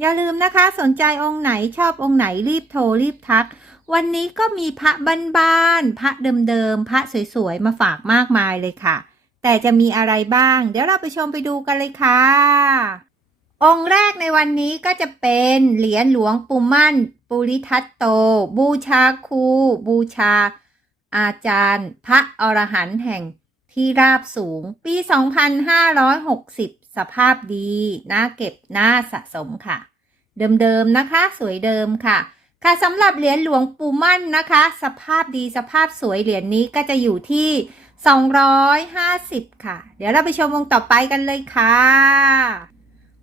อย่าลืมนะคะสนใจองค์ไหนชอบองค์ไหนรีบโทรรีบทัก วันนี้ก็มีพระบ้านๆพระเดิมๆพระสวยๆ มาฝากมากมายเลยค่ะ แต่จะมีอะไรบ้าง เดี๋ยวเราไปชมไปดูกันเลยค่ะ องค์แรกในวันนี้ก็จะเป็นเหรียญหลวงปู่มั่น ปุริทัตโต บูชาครูบูชา อาจารย์ พระอรหันต์แห่งที่ราบสูง ปี 2560 สภาพดีน่าเก็บน่าสะสมค่ะ เดิมๆนะคะ สวยเดิมค่ะ ค่ะสำหรับเหรียญหลวงปู่มั่นนะคะ สภาพดีสภาพสวยเหรียญนี้ก็จะอยู่ที่ 250 ค่ะ เดี๋ยวเราไปชมองค์ต่อไปกันเลยค่ะ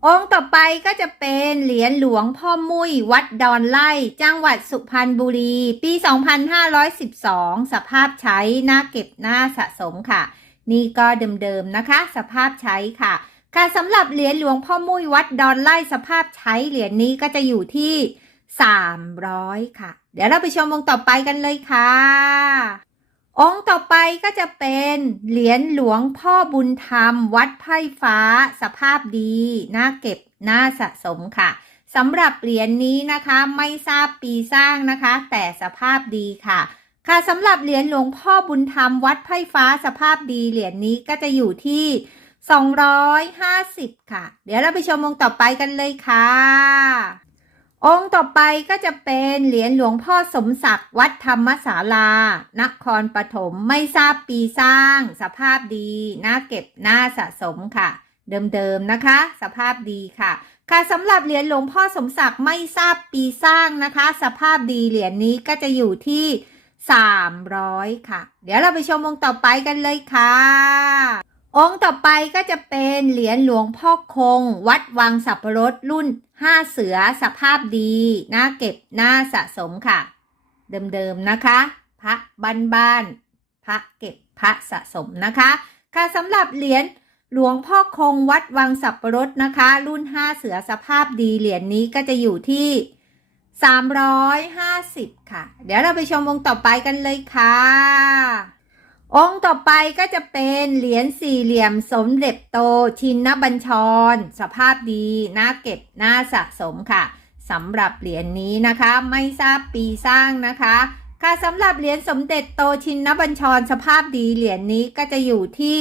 องค์ต่อไปก็จะเป็นเหรียญหลวงพ่อมุ้ยวัดดอนไล่จังหวัดสุพรรณบุรี ปี 2512 สภาพใช้น่าเก็บน่าสะสมค่ะนี่ก็เดิมๆนะคะ สภาพใช้ค่ะ ค่ะสำหรับเหรียญหลวงพ่อมุ้ยวัดดอนไล่สภาพใช้เหรียญนี้ก็จะอยู่ที่ 300 ค่ะ เดี๋ยวเราไปชมองค์ต่อไปกันเลยค่ะ องค์ต่อไปก็จะเป็นเหรียญหลวงพ่อบุญธรรม วัดไพ่ฟ้า สภาพดีน่าเก็บน่าสะสมค่ะสำหรับเหรียญนี้นะคะไม่ทราบปีสร้างนะคะ แต่สภาพดีค่ะ ค่ะสำหรับเหรียญหลวงพ่อบุญธรรม วัดไพ่ฟ้าสภาพดีเหรียญนี้ก็จะอยู่ที่ 250 ค่ะ เดี๋ยวเราไปชมองค์ต่อไปกันเลยค่ะ องค์ต่อไปก็จะเป็นเหรียญหลวงพ่อสมศักดิ์วัดธรรมศาลา นครปฐมไม่ทราบปีสร้าง สภาพดีน่าเก็บน่าสะสมค่ะ เดิมๆนะคะ สภาพดีค่ะ ค่ะสำหรับเหรียญหลวงพ่อสมศักดิ์ไม่ทราบปีสร้างนะคะ สภาพดีเหรียญนี้ก็จะอยู่ที่ 300 ค่ะ เดี๋ยวเราไปชมองค์ต่อไปกันเลยค่ะ องค์ต่อไปก็จะเป็นเหรียญหลวงพ่อคง วัดวังสับปะรดรุ่น5เสือสภาพดีน่าเก็บน่าสะสมค่ะ เดิมๆนะคะ พระบ้านๆพระเก็บพระสะสมนะคะ ค่ะสำหรับเหรียญหลวงพ่อคงวัดวังสับปะรดนะคะ รุ่น5เสือสภาพดีเหรียญนี้ก็จะอยู่ที่350 ค่ะ เดี๋ยวเราไปชมองค์ต่อไปกันเลยค่ะ องค์ต่อไปก็จะเป็นเหรียญสี่เหลี่ยมสมเด็จโตชินนบัญชร สภาพดีน่าเก็บน่าสะสมค่ะสำหรับเหรียญนี้นะคะ ไม่ทราบปีสร้างนะคะ ค่ะสำหรับเหรียญสมเด็จโตชินนบัญชร สภาพดีเหรียญนี้ก็จะอยู่ที่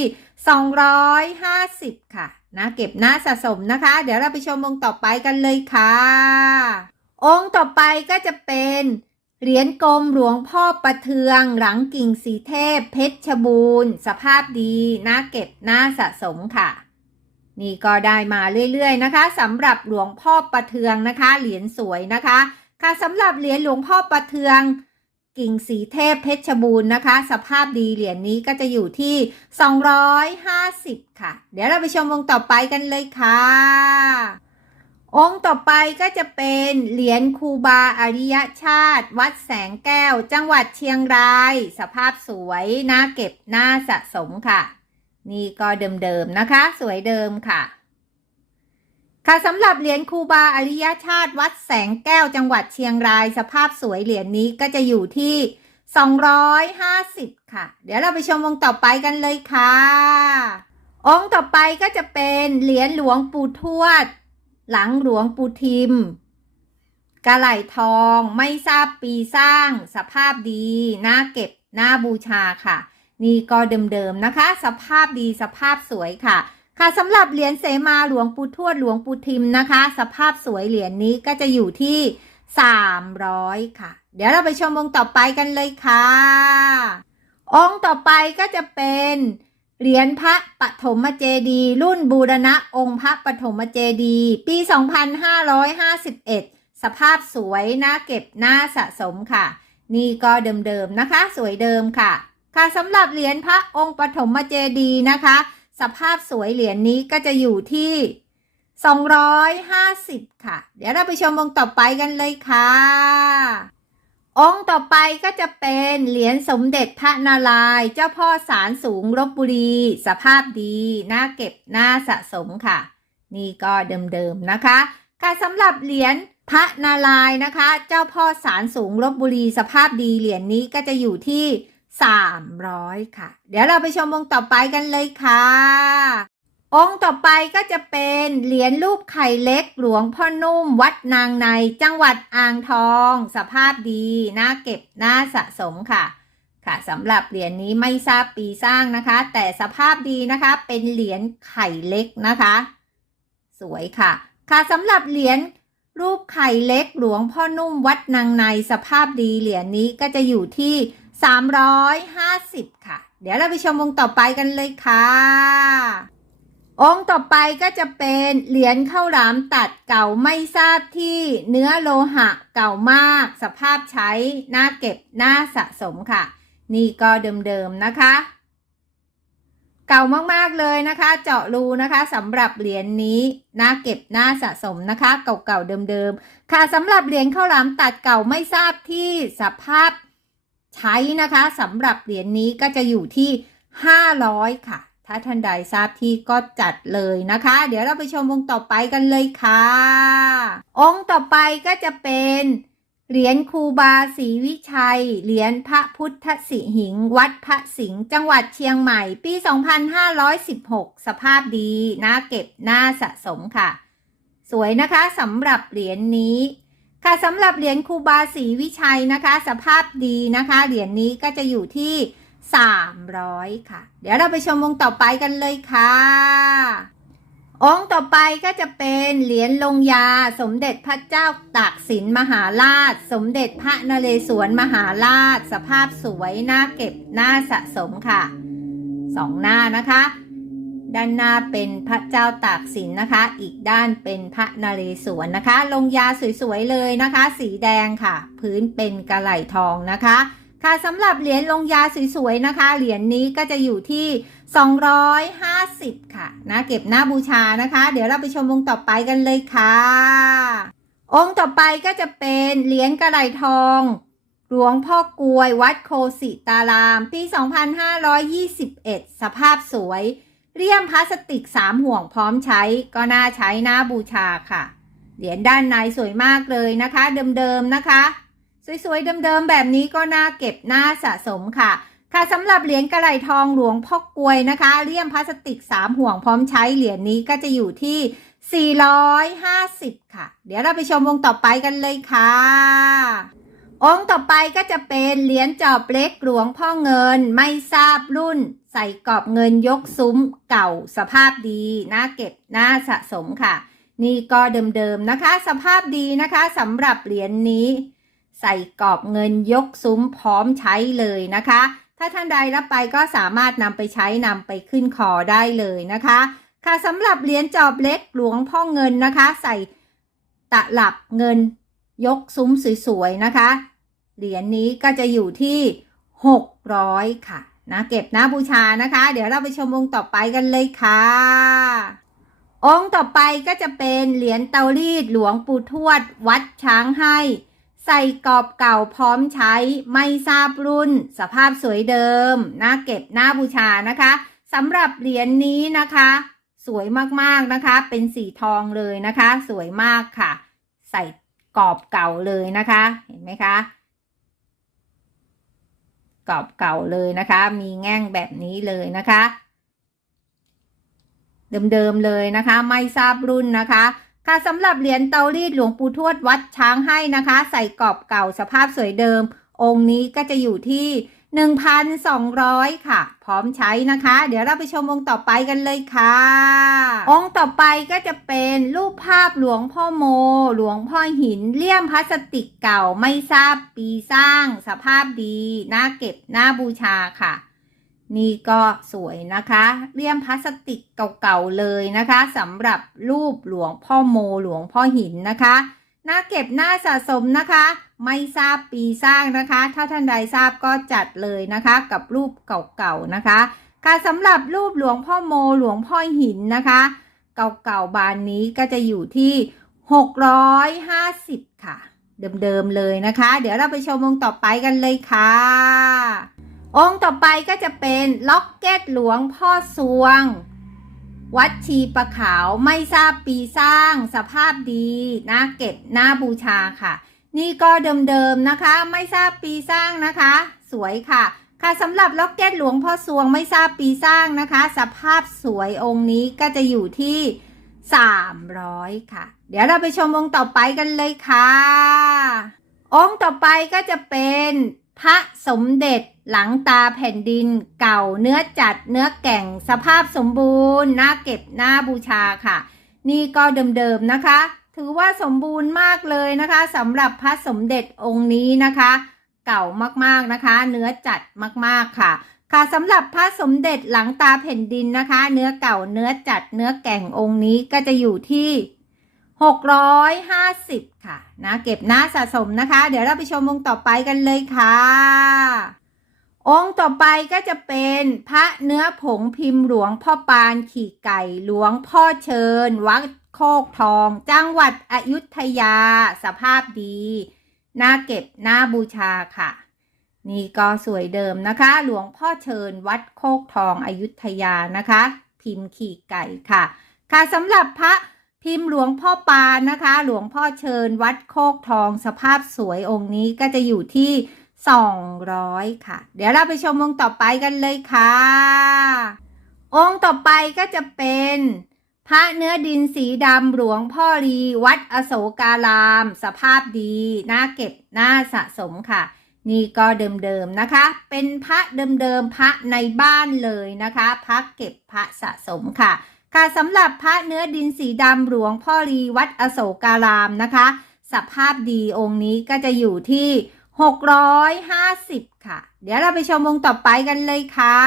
250 ค่ะนะเก็บน่าสะสมนะคะ เดี๋ยวเราไปชมองค์ต่อไปกันเลยค่ะ องค์ต่อไปก็จะเป็น เหรียญกลมหลวงพ่อประเทือง หลังกิ่งสีเทพ เพชรชบูรณ์ สภาพดีน่าเก็บน่าสะสมค่ะ นี่ก็ได้มาเรื่อยๆนะคะสำหรับหลวงพ่อประเทืองนะคะ เหรียญสวยนะคะ ค่ะสำหรับเหรียญหลวงพ่อประเทืองกิ่งสีเทพเพชรบูรณ์นะคะ สภาพดีเหรียญนี้ก็จะอยู่ที่ 250 ค่ะ เดี๋ยวเราไปชมองต่อไปกันเลยค่ะ องค์ต่อไปก็จะเป็นเหรียญครูบาอริยชาติ วัดแสงแก้ว จังหวัดเชียงราย สภาพสวยน่าเก็บน่าสะสมค่ะ นี่ก็เดิมๆนะคะ สวยเดิมค่ะ ค่ะสำหรับเหรียญครูบาอริยชาติ วัดแสงแก้วจังหวัดเชียงราย สภาพสวยเหรียญนี้ก็จะอยู่ที่ 250 ค่ะ เดี๋ยวเราไปชมองต่อไปกันเลยค่ะองค์ต่อไปก็จะเป็นเหรียญหลวงปู่ทวด หลังหลวงปู่ทิมกระไหลทองไม่ทราบปีสร้างสภาพดีน่าเก็บน่าบูชาค่ะ นี่ก็เดิมๆนะคะ สภาพดีสภาพสวยค่ะ ค่ะสำหรับเหรียญเสมาหลวงปู่ทวดหลวงปู่ทิมนะคะ สภาพสวยเหรียญนี้ก็จะอยู่ที่ 300 ค่ะ เดี๋ยวเราไปชมองค์ต่อไปกันเลยค่ะ องค์ต่อไปก็จะเป็น เหรียญพระปฐมเจดีรุ่นบูรณะองค์พระปฐมเจดีย์ปี 2551 สภาพสวยน่าเก็บน่าสะสมค่ะ นี่ก็เดิมๆนะคะ สวยเดิมค่ะ ค่ะสำหรับเหรียญพระองค์ปฐมเจดีนะคะ สภาพสวยเหรียญนี้ก็จะอยู่ที่ 250 ค่ะ เดี๋ยวเราไปชมองต่อไปกันเลยค่ะ องค์ต่อไปก็จะเป็นเหรียญสมเด็จพระนารายณ์เจ้าพ่อสารสูงลบบุรี สภาพดีน่าเก็บน่าสะสมค่ะ นี่ก็เดิมๆนะคะค่ะสำหรับเหรียญพระนารายณ์นะคะ เจ้าพ่อสารสูงลบบุรี สภาพดีเหรียญนี้ก็จะอยู่ที่ 300 ค่ะ เดี๋ยวเราไปชมองค์ต่อไปกันเลยค่ะ องค์ต่อไปก็จะเป็นเหรียญรูปไข่เล็กหลวงพ่อนุ่มวัดนางในจังหวัดอ่างทอง สภาพดีน่าเก็บน่าสะสมค่ะ ค่ะสำหรับเหรียญนี้ไม่ทราบปีสร้างนะคะ แต่สภาพดีนะคะเป็นเหรียญไข่เล็กนะคะ สวยค่ะ ค่ะสำหรับเหรียญรูปไข่เล็กหลวงพ่อนุ่มวัดนางในสภาพดีเหรียญนี้ก็จะอยู่ที่ 350 ค่ะ เดี๋ยวเราไปชมองต่อไปกันเลยค่ะ องค์ต่อไปก็จะเป็นเหรียญข้าวหลามตัดเก่าไม่ทราบที่เนื้อโลหะเก่ามาก สภาพใช้น่าเก็บน่าสะสมค่ะ นี่ก็เดิมๆนะคะ เก่ามากๆเลยนะคะ เจาะรูนะคะสำหรับเหรียญนี้น่าเก็บน่าสะสมนะคะ เก่าๆเดิมๆค่ะสำหรับเหรียญข้าวหลามตัดเก่าไม่ทราบที่สภาพใช้นะคะสำหรับเหรียญนี้ก็จะอยู่ที่ 500 ค่ะ ถ้าท่านใดทราบที่ก็จัดเลยนะคะ เดี๋ยวเราไปชมองค์ต่อไปกันเลยค่ะ องค์ต่อไปก็จะเป็นเหรียญครูบาศรีวิชัย เหรียญพระพุทธสิหิง วัดพระสิงห์ จังหวัดเชียงใหม่ ปี 2516 สภาพดี น่าเก็บ น่าสะสมค่ะ สวยนะคะสำหรับเหรียญนี้ ค่ะสำหรับเหรียญครูบาศรีวิชัยนะคะ สภาพดีนะคะ เหรียญนี้ก็จะอยู่ที่ 300 ค่ะ เดี๋ยวเราไปชมองต่อไปกันเลยค่ะ องค์ต่อไปก็จะเป็นเหรียญลงยา สมเด็จพระเจ้าตากสินมหาราช สมเด็จพระนเรศวรมหาราช สภาพสวยน่าเก็บน่าสะสมค่ะสองหน้านะคะ ด้านหน้าเป็นพระเจ้าตากสินนะคะ อีกด้านเป็นพระนเรศวรนะคะ ลงยาสวยๆเลยนะคะ สีแดงค่ะ พื้นเป็นกระไหล่ทองนะคะ ค่ะสำหรับเหรียญลงยาสวยๆนะคะ เหรียญนี้ก็จะอยู่ที่ 250 ค่ะนะเก็บหน้าบูชานะคะ เดี๋ยวเราไปชมองต่อไปกันเลยค่ะ องค์ต่อไปก็จะเป็นเหรียญกระไหลทอง หลวงพ่อกลวยวัดโคสิตาราม ปี 2521 สภาพสวยเรียมพลาสติก 3 ห่วงพร้อมใช้ก็น่าใช้หน้าบูชาค่ะ เหรียญด้านในสวยมากเลยนะคะ เดิมๆนะคะ สวยๆ เดิมๆ แบบนี้ก็น่าเก็บน่าสะสมค่ะ ค่ะสำหรับเหรียญกระไหลทองหลวงพ่อกลวยนะคะเลี่ยมพลาสติก 3 ห่วงพร้อมใช้เหรียญนี้ก็จะอยู่ที่ 450 ค่ะ เดี๋ยวเราไปชมวงต่อไปกันเลยค่ะ องค์ต่อไปก็จะเป็นเหรียญจอบเล็กหลวงพ่อเงินไม่ทราบรุ่น ใส่กรอบเงินยกซุ้มเก่าสภาพดีน่าเก็บน่าสะสมค่ะ นี่ก็เดิมๆนะคะ สภาพดีนะคะสำหรับเหรียญนี้ ใส่กรอบเงินยกซุ้มพร้อมใช้เลยนะคะ ถ้าท่านใดรับไปก็สามารถนำไปใช้นำไปขึ้นคอได้เลยนะคะ ค่ะสำหรับเหรียญจอบเล็กหลวงพ่อเงินนะคะ ใส่ตะหลับเงินยกซุ้มสวยๆนะคะ เหรียญนี้ก็จะอยู่ที่ 600 ค่ะนะเก็บน้าบูชานะคะ เดี๋ยวเราไปชมองค์ต่อไปกันเลยค่ะ องค์ต่อไปก็จะเป็นเหรียญเตารีดหลวงปู่ทวดวัดช้างให้ ใส่กรอบเก่าพร้อมใช้ไม่ทราบรุ่น สภาพสวยเดิมน่าเก็บน้าบูชานะคะสำหรับเหรียญนี้นะคะ สวยมากๆนะคะ เป็นสีทองเลยนะคะ สวยมากค่ะ ใส่กรอบเก่าเลยนะคะ เห็นไหมคะกรอบเก่าเลยนะคะ มีแง่งแบบนี้เลยนะคะ เดิมๆเลยนะคะ ไม่ทราบรุ่นนะคะ ค่ะสำหรับเหรียญเตารีดหลวงปู่ทวดวัดช้างให้นะคะ ใส่กรอบเก่าสภาพสวยเดิม องค์นี้ก็จะอยู่ที่ 1,200 ค่ะ พร้อมใช้นะคะ เดี๋ยวเราไปชมองค์ต่อไปกันเลยค่ะ องค์ต่อไปก็จะเป็นรูปภาพหลวงพ่อโม หลวงพ่อหินเลี่ยมพลาสติกเก่าไม่ทราบปีสร้าง สภาพดีน่าเก็บน่าบูชาค่ะ นี่ก็สวยนะคะเลี่ยมพลาสติกเก่าๆเลยนะคะสำหรับรูปหลวงพ่อโมหลวงพ่อหินนะคะน่าเก็บหน่าสะสมนะคะ ไม่ทราบปีสร้างนะคะ ถ้าท่านใดทราบก็จัดเลยนะคะ กับรูปเก่าๆนะคะ ค่ะสำหรับรูปหลวงพ่อโมหลวงพ่อหินนะคะ เก่าๆบานนี้ก็จะอยู่ที่ 650 ค่ะ เดิมๆเลยนะคะ เดี๋ยวเราไปชมองต่อไปกันเลยค่ะ องค์ต่อไปก็จะเป็นล็อกเก็ตหลวงพ่อสวง วัดชีประขาวไม่ทราบปีสร้างสภาพดีน่าเก็บน่าบูชาค่ะ นี่ก็เดิมๆนะคะ ไม่ทราบปีสร้างนะคะ สวยค่ะ ค่ะสำหรับล็อกเก็ตหลวงพ่อสวงไม่ทราบปีสร้างนะคะ สภาพสวยองค์นี้ก็จะอยู่ที่ 300 ค่ะ เดี๋ยวเราไปชมองค์ต่อไปกันเลยค่ะ องค์ต่อไปก็จะเป็น พระสมเด็จหลังตาแผ่นดินเก่าเนื้อจัดเนื้อแก่งสภาพสมบูรณ์น่าเก็บน่าบูชาค่ะ นี่ก็เดิมๆนะคะ ถือว่าสมบูรณ์มากเลยนะคะสำหรับพระสมเด็จองค์นี้นะคะ เก่ามากๆนะคะ เนื้อจัดมากๆค่ะ ค่ะสำหรับพระสมเด็จหลังตาแผ่นดินนะคะ เนื้อเก่าเนื้อจัดเนื้อแก่งองค์นี้ก็จะอยู่ที่ 650 ค่ะนะเก็บหน้าสะสมนะคะ เดี๋ยวเราไปชมองค์ต่อไปกันเลยค่ะ องค์ต่อไปก็จะเป็นพระเนื้อผงพิมพ์หลวงพ่อปานขี่ไก่หลวงพ่อเชิญ วัดโคกทอง จังหวัดอยุธยา สภาพดีน่าเก็บน่าบูชาค่ะ นี่ก็สวยเดิมนะคะ หลวงพ่อเชิญ วัดโคกทองอยุธยานะคะ พิมพ์ขี่ไก่ค่ะ ค่ะสำหรับพระ พิมพ์หลวงพ่อปานนะคะ หลวงพ่อเชิญวัดโคกทองสภาพสวยองค์นี้ก็จะอยู่ที่ 200 ค่ะ เดี๋ยวเราไปชมองค์ต่อไปกันเลยค่ะ องค์ต่อไปก็จะเป็นพระเนื้อดินสีดำหลวงพ่อรีวัดอโศการาม สภาพดีน่าเก็บน่าสะสมค่ะ นี่ก็เดิมๆนะคะ เป็นพระเดิมๆพระในบ้านเลยนะคะ พระเก็บพระสะสมค่ะ ค่ะสำหรับพระเนื้อดินสีดำหลวงพ่อรีวัดอโศการามนะคะ สภาพดีองค์นี้ก็จะอยู่ที่ 650 ค่ะ เดี๋ยวเราไปชมองค์ต่อไปกันเลยค่ะ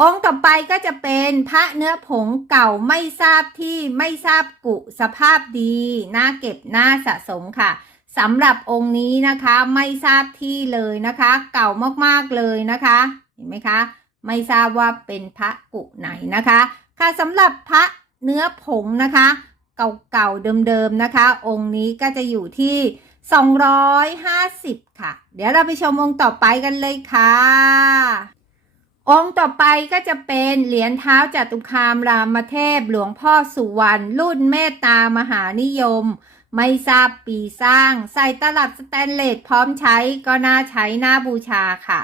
องค์ต่อไปก็จะเป็นพระเนื้อผงเก่าไม่ทราบที่ไม่ทราบกุสภาพดีน่าเก็บน่าสะสมค่ะสำหรับองค์นี้นะคะไม่ทราบที่เลยนะคะ เก่ามากๆเลยนะคะ เห็นไหมคะ ไม่ทราบว่าเป็นพระกุไหนนะคะ ค่ะสำหรับพระเนื้อผงนะคะ เก่าๆเดิมๆนะคะ องค์นี้ก็จะอยู่ที่ 250 ค่ะ เดี๋ยวเราไปชมองค์ต่อไปกันเลยค่ะ องค์ต่อไปก็จะเป็นเหรียญเท้าจตุคามรามเทพหลวงพ่อสุวรรณรุ่นเมตตามหานิยม ไม่ทราบปีสร้าง ใส่ตลับสแตนเลสพร้อมใช้ก็น่าใช้น่าบูชาค่ะ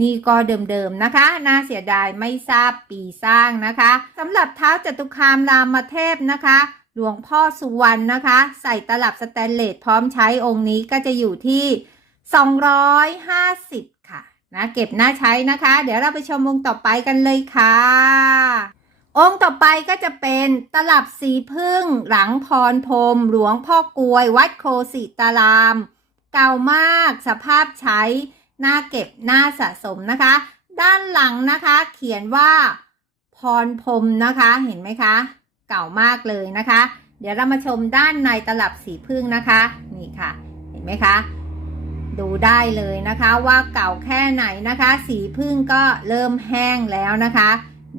นี่ก็เดิมๆนะคะ น่าเสียดายไม่ทราบปีสร้างนะคะสำหรับเท้าจตุคามรามเทพนะคะ หลวงพ่อสุวรรณนะคะ ใส่ตลับสแตนเลสพร้อมใช้องค์นี้ก็จะอยู่ที่ 250 ค่ะนะเก็บน้าใช้นะคะ เดี๋ยวเราไปชมองค์ต่อไปกันเลยค่ะ องค์ต่อไปก็จะเป็นตลับสีพึ่งหลังพรพรมหลวงพ่อกวย วัดโคสิตาราม เก่ามากสภาพใช้ หน่าเก็บหน่าสะสมนะคะ ด้านหลังนะคะ เขียนว่าพรพรมนะคะ เห็นไหมคะ เก่ามากเลยนะคะ เดี๋ยวเรามาชมด้านในตลับสีพึ่งนะคะ นี่ค่ะ เห็นไหมคะ ดูได้เลยนะคะว่าเก่าแค่ไหนนะคะ สีพึ่งก็เริ่มแห้งแล้วนะคะ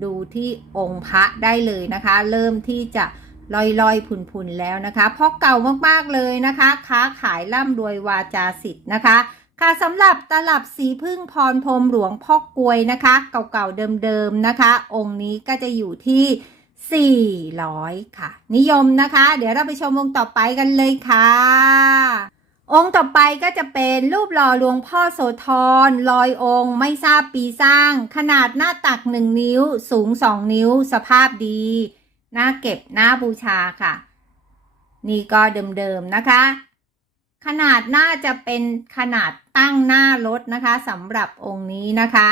ดูที่องค์พระได้เลยนะคะ เริ่มที่จะลอยลอยๆพุนๆแล้วนะคะ เพราะเก่ามากๆเลยนะคะ ค้าขายร่ำรวยวาจาสิทธิ์นะคะ ค่ะสำหรับตลับสีพึ่งพรพรมหลวงพ่อกลวยนะคะ เก่าๆเดิมๆนะคะ องค์นี้ก็จะอยู่ที่ 400 ค่ะ นิยมนะคะ เดี๋ยวเราไปชมองค์ต่อไปกันเลยค่ะ องค์ต่อไปก็จะเป็นรูปหล่อหลวงพ่อโสธรลอยองค์ไม่ทราบปีสร้าง ขนาดหน้าตัก 1 นิ้ว สูง 2 นิ้ว สภาพดีน่าเก็บน่าบูชาค่ะ นี่ก็เดิมๆนะคะ ขนาดน่าจะเป็นขนาดตั้งหน้ารถนะคะสำหรับองค์นี้นะคะ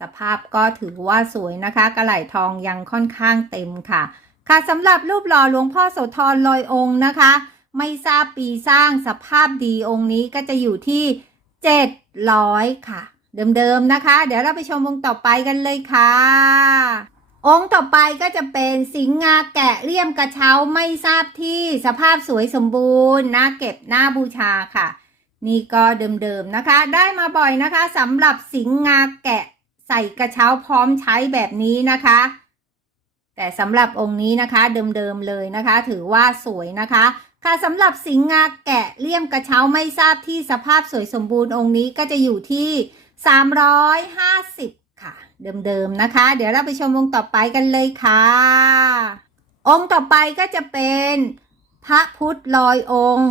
สภาพก็ถือว่าสวยนะคะ กระไหล่ทองยังค่อนข้างเต็มค่ะ ค่ะสำหรับรูปหล่อหลวงพ่อโสธรลอยองค์นะคะ ไม่ทราบปีสร้างสภาพดีองค์นี้ก็จะอยู่ที่ 700 ค่ะ เดิมๆนะคะ เดี๋ยวเราไปชมองค์ต่อไปกันเลยค่ะ องค์ต่อไปก็จะเป็นสิงห์งาแกะเลี่ยมกระเช้าไม่ทราบที่สภาพสวยสมบูรณ์น่าเก็บน่าบูชาค่ะ นี่ก็เดิมๆนะคะ ได้มาบ่อยนะคะสำหรับสิงห์งาแกะใส่กระเช้าพร้อมใช้แบบนี้นะคะ แต่สำหรับองค์นี้นะคะเดิมๆเลยนะคะ ถือว่าสวยนะคะ ค่ะสำหรับสิงห์งาแกะเลี่ยมกระเช้าไม่ทราบที่สภาพสวยสมบูรณ์องค์นี้ก็จะอยู่ที่ 350 เดิมๆนะคะ เดี๋ยวเราไปชมองค์ต่อไปกันเลยค่ะ องค์ต่อไปก็จะเป็นพระพุทธลอยองค์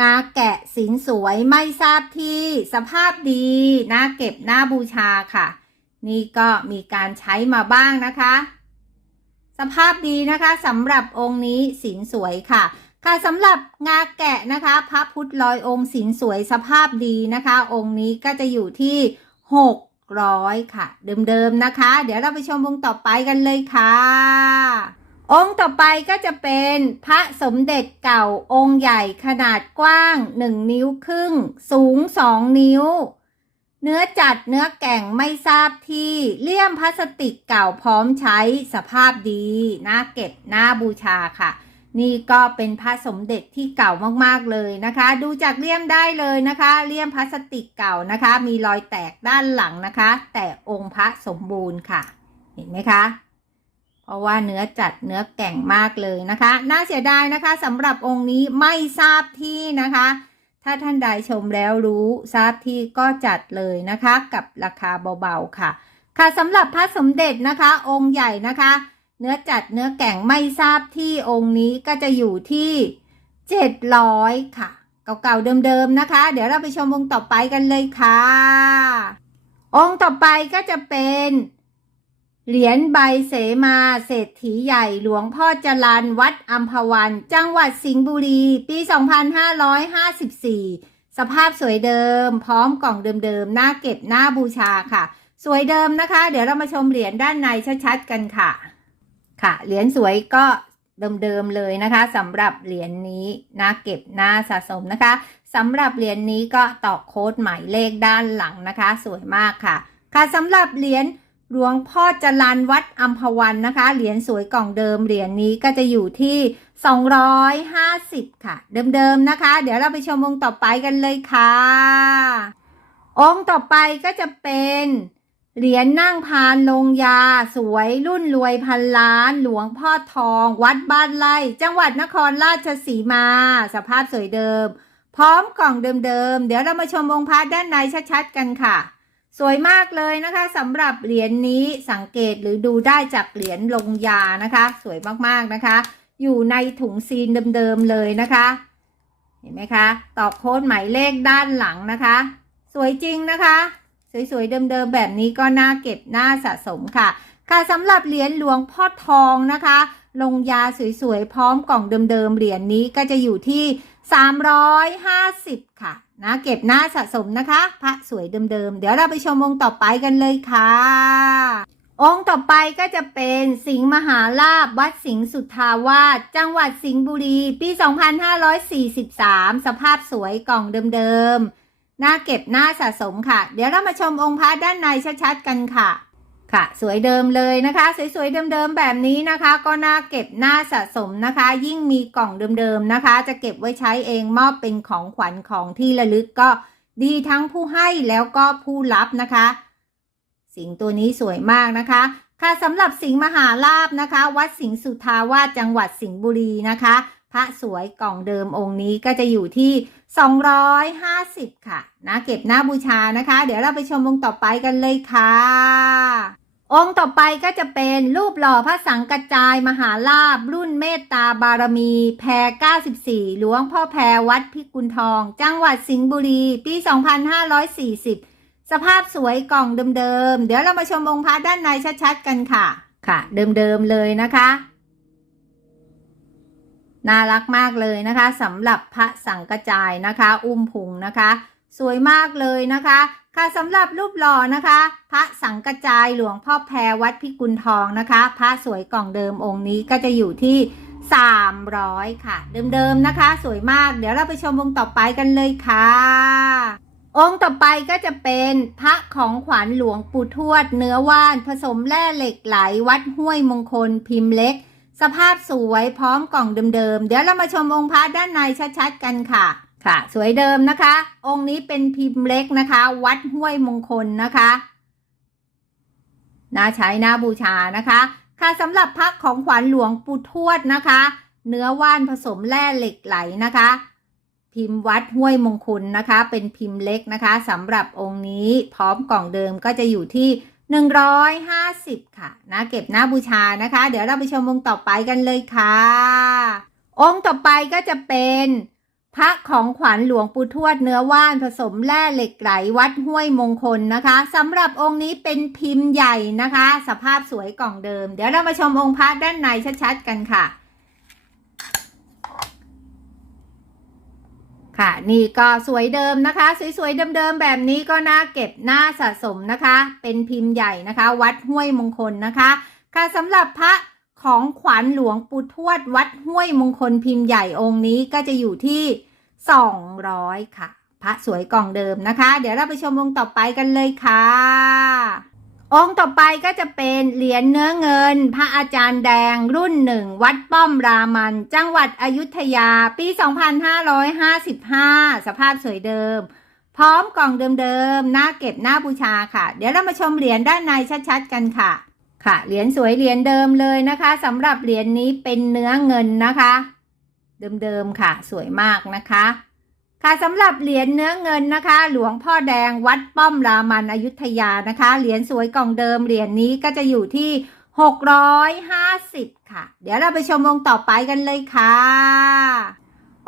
งาแกะสินสวยไม่ทราบที่สภาพดีน่าเก็บน่าบูชาค่ะ นี่ก็มีการใช้มาบ้างนะคะ สภาพดีนะคะสำหรับองค์นี้สินสวยค่ะ ค่ะสำหรับงาแกะนะคะ พระพุทธลอยองค์สินสวยสภาพดีนะคะ องค์นี้ก็จะอยู่ที่หก 600ค่ะ เดิมๆนะคะ เดี๋ยวเราไปชมองต่อไปกันเลยค่ะ องค์ต่อไปก็จะเป็นพระสมเด็จเก่าองค์ใหญ่ขนาดกว้าง 1 นิ้วครึ่ง สูง 2 นิ้ว เนื้อจัดเนื้อแก่งไม่ทราบที่เลี่ยมพลาสติกเก่าพร้อมใช้สภาพดีน่าเก็บน่าบูชาค่ะ นี่ก็เป็นพระสมเด็จที่เก่ามากๆเลยนะคะ ดูจากเลี่ยมได้เลยนะคะ เลี่ยมพลาสติกเก่านะคะ มีรอยแตกด้านหลังนะคะ แต่องค์พระสมบูรณ์ค่ะ เห็นไหมคะ เพราะว่าเนื้อจัดเนื้อแก่งมากเลยนะคะ น่าเสียดายนะคะสำหรับองค์นี้ไม่ทราบที่นะคะ ถ้าท่านใดชมแล้วรู้ทราบที่ก็จัดเลยนะคะ กับราคาเบาๆค่ะ ค่ะสำหรับพระสมเด็จนะคะ องค์ใหญ่นะคะ เนื้อจัดเนื้อแก่งไม่ทราบที่องค์นี้ก็จะอยู่ที่ 700 ค่ะ เก่าๆเดิมๆนะคะ เดี๋ยวเราไปชมองค์ต่อไปกันเลยค่ะ องค์ต่อไปก็จะเป็นเหรียญใบเสมาเศรษฐีใหญ่หลวงพ่อจรันวัดอัมพวัน จังหวัดสิงห์บุรี ปี 2554 สภาพสวยเดิม พร้อมกล่องเดิมๆหน้าเก็บหน้าบูชาค่ะ สวยเดิมนะคะ เดี๋ยวเรามาชมเหรียญด้านในชัดๆกันค่ะ ค่ะ เหรียญสวยก็เดิมๆเลยนะคะสำหรับเหรียญนี้น่าเก็บน่าสะสมนะคะสำหรับเหรียญนี้ก็ตอกโค้ดหมายเลขด้านหลังนะคะ สวยมากค่ะ ค่ะสำหรับเหรียญหลวงพ่อจรันวัดอัมพวันนะคะ เหรียญสวยกล่องเดิม เหรียญนี้ก็จะอยู่ที่ 250 ค่ะ เดิมๆนะคะ เดี๋ยวเราไปชมองค์ต่อไปกันเลยค่ะ องค์ต่อไปก็จะเป็น เหรียญนั่งพานลงยา สวยรุ่นรวยพันล้าน หลวงพ่อทอง วัดบ้านไร่ จังหวัดนครราชสีมา สภาพสวยเดิม พร้อมกล่องเดิมๆ เดี๋ยวเรามาชมองค์พระด้านในชัดๆกันค่ะ สวยมากเลยนะคะสำหรับเหรียญนี้สังเกตหรือดูได้จากเหรียญลงยานะคะ สวยมากๆนะคะ อยู่ในถุงซีนเดิมๆเลยนะคะ เห็นไหมคะตอกโค้ดหมายเลขด้านหลังนะคะ สวยจริงนะคะ สวยๆ เดิมๆ แบบนี้ก็น่าเก็บน่าสะสมค่ะ ค่ะสำหรับเหรียญหลวงพ่อทองนะคะ ลงยาสวยๆ พร้อมกล่องเดิมๆ เหรียญนี้ก็จะอยู่ที่ 350 ค่ะนะเก็บหน้าสะสมนะคะ พระสวยเดิมๆ เดี๋ยวเราไปชมองค์ต่อไปกันเลยค่ะ องค์ต่อไปก็จะเป็นสิงห์มหาลาบวัดสิงห์สุทธาวาสจังหวัดสิงห์บุรี ปี 2543 สภาพสวยกล่องเดิมๆ น่าเก็บหน้าสะสมค่ะ เดี๋ยวเรามาชมองค์พระด้านในชัดๆกันค่ะ ค่ะ สวยเดิมเลยนะคะ สวยๆเดิมๆแบบนี้นะคะ ก็น่าเก็บน่าสะสมนะคะ ยิ่งมีกล่องเดิมๆนะคะ จะเก็บไว้ใช้เองมอบเป็นของขวัญของที่ระลึกก็ดีทั้งผู้ให้แล้วก็ผู้รับนะคะ สิงตัวนี้สวยมากนะคะ ค่ะสำหรับสิงมหาลาบนะคะ วัดสิงสุทาวาสจังหวัดสิงห์บุรีนะคะ พระสวยกล่องเดิมองค์นี้ก็จะอยู่ที่ 250 ค่ะนะเก็บหน้าบูชานะคะ เดี๋ยวเราไปชมองค์ต่อไปกันเลยค่ะ องค์ต่อไปก็จะเป็นรูปหล่อพระสังกระจายมหาลาบ รุ่นเมตตาบารมี แพร94 หลวงพ่อแพรวัดพิกุลทอง จังหวัดสิงห์บุรี ปี 2540 สภาพสวยกล่องเดิมๆเดี๋ยวเรามาชมองค์พระด้านในชัดๆกันค่ะค่ะ เดิมๆเลยนะคะ น่ารักมากเลยนะคะสำหรับพระสังกจายนะคะ อุ้มพุงนะคะ สวยมากเลยนะคะ ค่ะสำหรับรูปหล่อนะคะ พระสังกจายหลวงพ่อแพรวัดพิกุลทองนะคะ พระสวยกล่องเดิมองค์นี้ก็จะอยู่ที่ 300 ค่ะ เดิมๆนะคะ สวยมากเดี๋ยวเราไปชมองค์ต่อไปกันเลยค่ะ องค์ต่อไปก็จะเป็นพระของขวัญหลวงปู่ทวด เนื้อว่านผสมแร่เหล็กไหลวัดห้วยมงคลพิมพ์เล็ก สภาพสวยพร้อมกล่องเดิมๆ เดี๋ยวเรามาชมองค์พระด้านในชัดๆ กันค่ะ ค่ะ สวยเดิมนะคะ องค์นี้เป็นพิมพ์เล็กนะคะ วัดห้วยมงคลนะคะน่าใช้น่าบูชานะคะ ค่ะสำหรับพระของขวัญหลวงปู่ทวดนะคะ เนื้อว่านผสมแร่เหล็กไหลนะคะ พิมพ์วัดห้วยมงคลนะคะ เป็นพิมพ์เล็กนะคะสำหรับองค์นี้พร้อมกล่องเดิมก็จะอยู่ที่ 150 ค่ะนะเก็บหน้าบูชานะคะ เดี๋ยวเราไปชมองค์ต่อไปกันเลยค่ะ องค์ต่อไปก็จะเป็น พระของขวัญหลวงปู่ทวดเนื้อว่านผสมแร่เหล็กไหลวัดห้วยมงคลนะคะสำหรับองค์นี้เป็นพิมพ์ใหญ่นะคะ สภาพสวยกล่องเดิม เดี๋ยวเรามาชมองค์พระด้านในชัดๆกันค่ะ ค่ะ นี่ก็สวยเดิมนะคะ สวยๆเดิมๆแบบนี้ก็น่าเก็บน้าสะสมนะคะ เป็นพิมพ์ใหญ่นะคะ วัดห้วยมงคลนะคะ ค่ะสำหรับพระของขวัญหลวงปู่ทวดวัดห้วยมงคลพิมพ์ใหญ่องค์นี้ก็จะอยู่ที่ 200 ค่ะ พระสวยกล่องเดิมนะคะ เดี๋ยวเราไปชมองต่อไปกันเลยค่ะ องค์ต่อไปก็จะเป็นเหรียญเนื้อเงิน พระอาจารย์แดงรุ่นหนึ่ง วัดป้อมรามัน จังหวัดอยุธยา ปี 2555 สภาพสวยเดิม พร้อมกล่องเดิมๆหน้าเก็บหน้าบูชาค่ะ เดี๋ยวเรามาชมเหรียญด้านในชัดๆกันค่ะ ค่ะเหรียญสวยเหรียญเดิมเลยนะคะสำหรับเหรียญนี้เป็นเนื้อเงินนะคะ เดิมๆค่ะ สวยมากนะคะ ค่ะสำหรับเหรียญเนื้อเงินนะคะ หลวงพ่อแดงวัดป้อมรามันอยุธยานะคะ เหรียญสวยกล่องเดิมเหรียญนี้ก็จะอยู่ที่ 650 ค่ะ เดี๋ยวเราไปชมองค์ต่อไปกันเลยค่ะ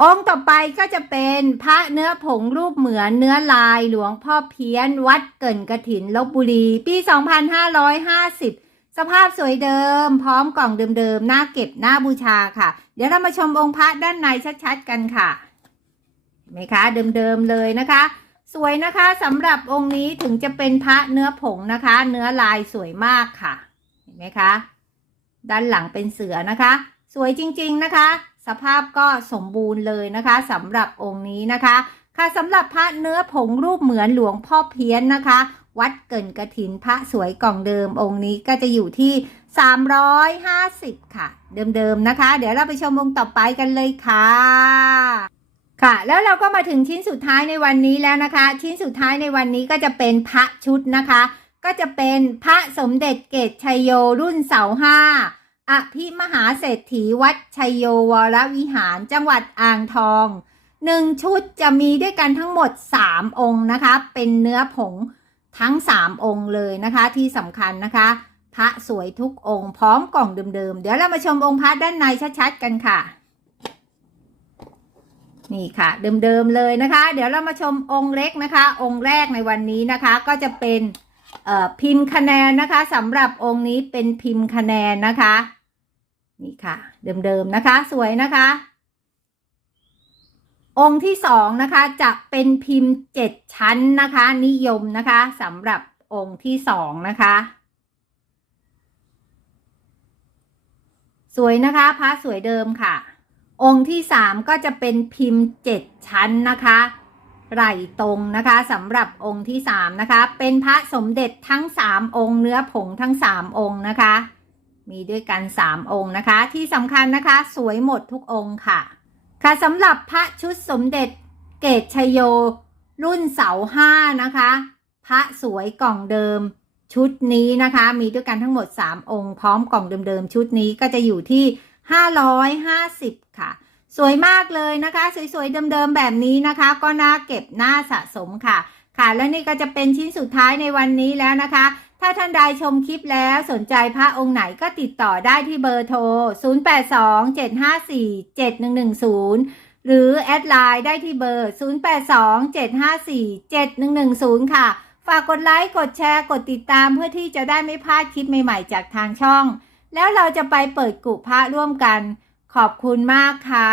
องค์ต่อไปก็จะเป็นพระเนื้อผงรูปเหมือนเนื้อลายหลวงพ่อเพี้ยน วัดเกินกระถินลบบุรี ปี 2550สภาพสวยเดิม พร้อมกล่องเดิมๆหน้าเก็บหน้าบูชาค่ะ เดี๋ยวเรามาชมองค์พระด้านในชัดๆกันค่ะ ไหมคะเดิมๆเลยนะคะ สวยนะคะสำหรับองค์นี้ถึงจะเป็นพระเนื้อผงนะคะ เนื้อลายสวยมากค่ะ เห็นไหมคะ ด้านหลังเป็นเสือนะคะ สวยจริงๆนะคะ สภาพก็สมบูรณ์เลยนะคะสำหรับองค์นี้นะคะ ค่ะสำหรับพระเนื้อผงรูปเหมือนหลวงพ่อเพี้ยนนะคะวัดเกินกระถินพระสวยกล่องเดิมองค์นี้ก็จะอยู่ที่ 350 ค่ะ เดิมๆนะคะ เดี๋ยวเราไปชมองค์ต่อไปกันเลยค่ะ ค่ะ แล้วเราก็มาถึงชิ้นสุดท้ายในวันนี้แล้วนะคะ ชิ้นสุดท้ายในวันนี้ก็จะเป็นพระชุดนะคะ ก็จะเป็นพระสมเด็จเกตชัยโยรุ่นเสาห้าอภิมหาเศรษฐีวัดชัยโยวรวิหารจังหวัดอ่างทองหนึ่งชุดจะมีด้วยกันทั้งหมด 3 องค์นะคะ เป็นเนื้อผงทั้ง 3 องค์เลยนะคะ ที่สำคัญนะคะ พระสวยทุกองค์พร้อมกล่องเดิมๆ เดี๋ยวเรามาชมองค์พระด้านในชัดๆกันค่ะ นี่ค่ะเดิมๆเลยนะคะ เดี๋ยวเรามาชมองค์เล็กนะคะ องค์แรกในวันนี้นะคะ ก็จะเป็นพิมพ์คะแนนนะคะสำหรับองค์นี้เป็นพิมพ์คะแนนนะคะ นี่ค่ะ เดิมๆนะคะ สวยนะคะ องค์ที่สองนะคะจะเป็นพิมพ์เจ็ดชั้นนะคะ นิยมนะคะสำหรับองค์ที่สองนะคะ สวยนะคะพระสวยเดิมค่ะ องค์ที่สามก็จะเป็นพิมพ์เจ็ดชั้นนะคะ ไหลตรงนะคะสำหรับองค์ที่สามนะคะ เป็นพระสมเด็จทั้งสามองค์เนื้อผงทั้งสามองค์นะคะ มีด้วยกันสามองค์นะคะ ที่สำคัญนะคะ สวยหมดทุกองค์ค่ะ ค่ะสำหรับพระชุดสมเด็จเกตชยโย รุ่นเสาห้านะคะ พระสวยกล่องเดิมชุดนี้นะคะ มีด้วยกันทั้งหมด 3 องค์ พร้อมกล่องเดิมๆชุดนี้ก็จะอยู่ที่ 550 ค่ะ สวยมากเลยนะคะ สวยๆ เดิมๆ แบบนี้นะคะ ก็น่าเก็บน่าสะสมค่ะ ค่ะและนี่ก็จะเป็นชิ้นสุดท้ายในวันนี้แล้วนะคะ ถ้าท่านใดชมคลิปแล้วสนใจพระองค์ไหนก็ติดต่อได้ที่เบอร์โทร 0827547110 หรือแอดไลน์ได้ที่เบอร์ 0827547110 ค่ะ ฝากกดไลค์ กดแชร์ กดติดตามเพื่อที่จะได้ไม่พลาดคลิปใหม่ๆ จากทางช่อง แล้วเราจะไปเปิดกุพระร่วมกัน ขอบคุณมากค่ะ